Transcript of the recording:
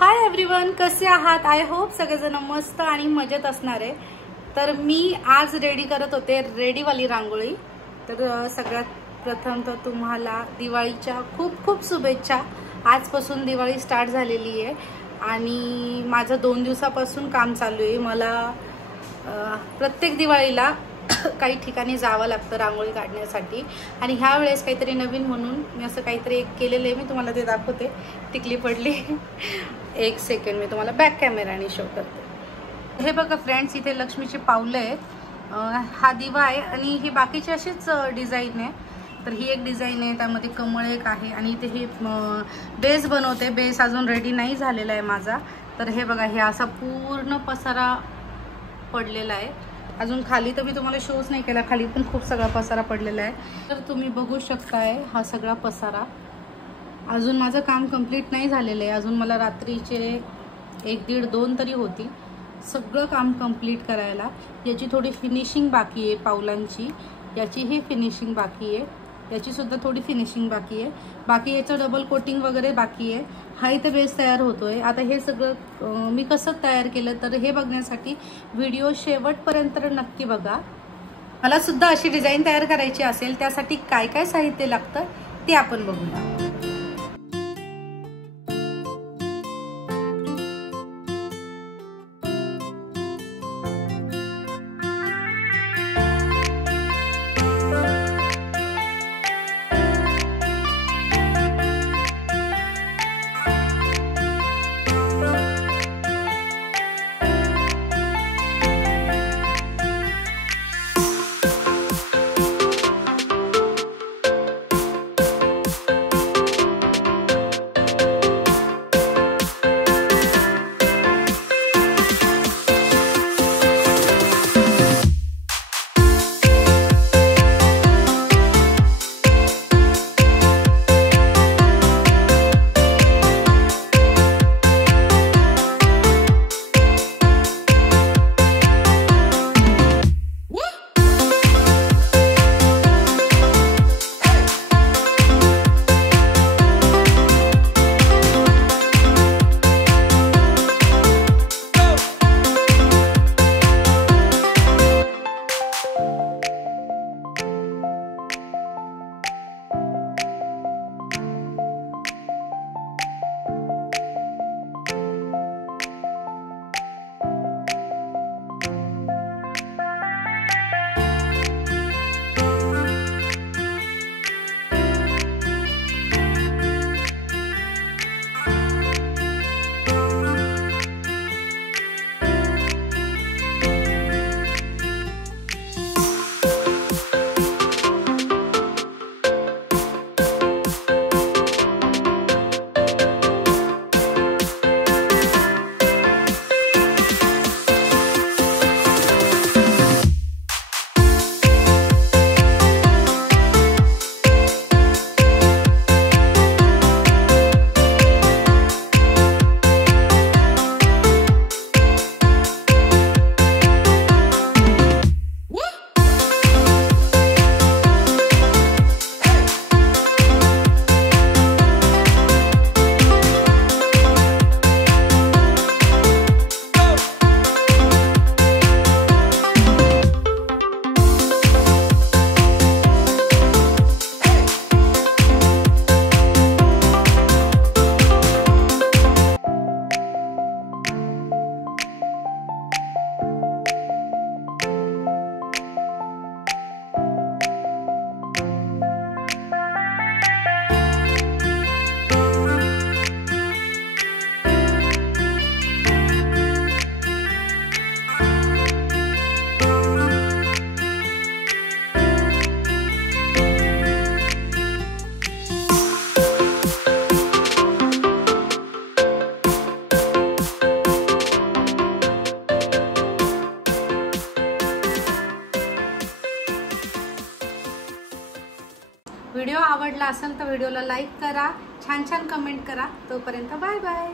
Hi everyone, कसे आहात? I hope सगळेजण मस्त आणि मजेत असणार आहे। तर मी आज रेडी करत होते रेडीवाली रांगोळी। तर सगळ्यात प्रथम तर तुम्हाला दिवाळीच्या खूप खूप शुभेच्छा। आजपासून दिवाळी स्टार्ट झालेली आहे आणि माझं 2 दिवसापासून काम चालू आहे। मला प्रत्येक दिवाळीला काही ठिकाणी जावं लागतं रांगोळी काढण्यासाठी आणि ह्या वेळेस काहीतरी नवीन म्हणून मी असं काहीतरी एक केलेलं आहे। मी तुम्हाला ते दाखवते। टिकली पडली। एक सेकंड मी तुम्हाला बॅक कॅमेराने शो करते। हे बघा फ्रेंड्स, इथे लक्ष्मीचे पावलं आहेत। हा दिवा आहे आणि ही बाकीची अशीच डिझाईन आहे। तर ही एक डिझाईन आहे, त्यामध्ये कमळ एक आहे आणि इथे हे बेस बनवते। बेस अजून रेडी नाही झालेला आहे माझा। तर हे बघा, हे असा पूर्ण पसारा पडलेला आहे। अजून खाली तर मी तुम्हाला शोज नाही केला, खाली पण खूप सगळा पसारा पडलेला आहे। तर तुम्ही बघू शकताय हा सगळा पसारा। अजून माझं काम कंप्लीट नाही झालेलं आहे। अजून मला रात्रीचे 1, 1:30, 2 तरी होती सगळं काम कंप्लीट करायला। याची थोडी फिनिशिंग बाकी आहे पावलांची, याची ही फिनिशिंग बाकी आहे, याची सुद्धा थोडी फिनिशिंग बाकी आहे। बाकी याचं डबल कोटिंग वगैरे बाकी आहे। हा इथे बेस तयार होतोय। आता हे सगळं मी कसं तयार केलं तर हे बघण्यासाठी व्हिडिओ शेवटपर्यंत नक्की बघा। मला सुद्धा अशी डिझाईन तयार करायची असेल त्यासाठी काय काय साहित्य लागतं ते आपण बघूया। व्हिडिओ आवडला असेल तर व्हिडिओला लाईक करा, छान छान कमेंट करा। तोपर्यंत बाय बाय।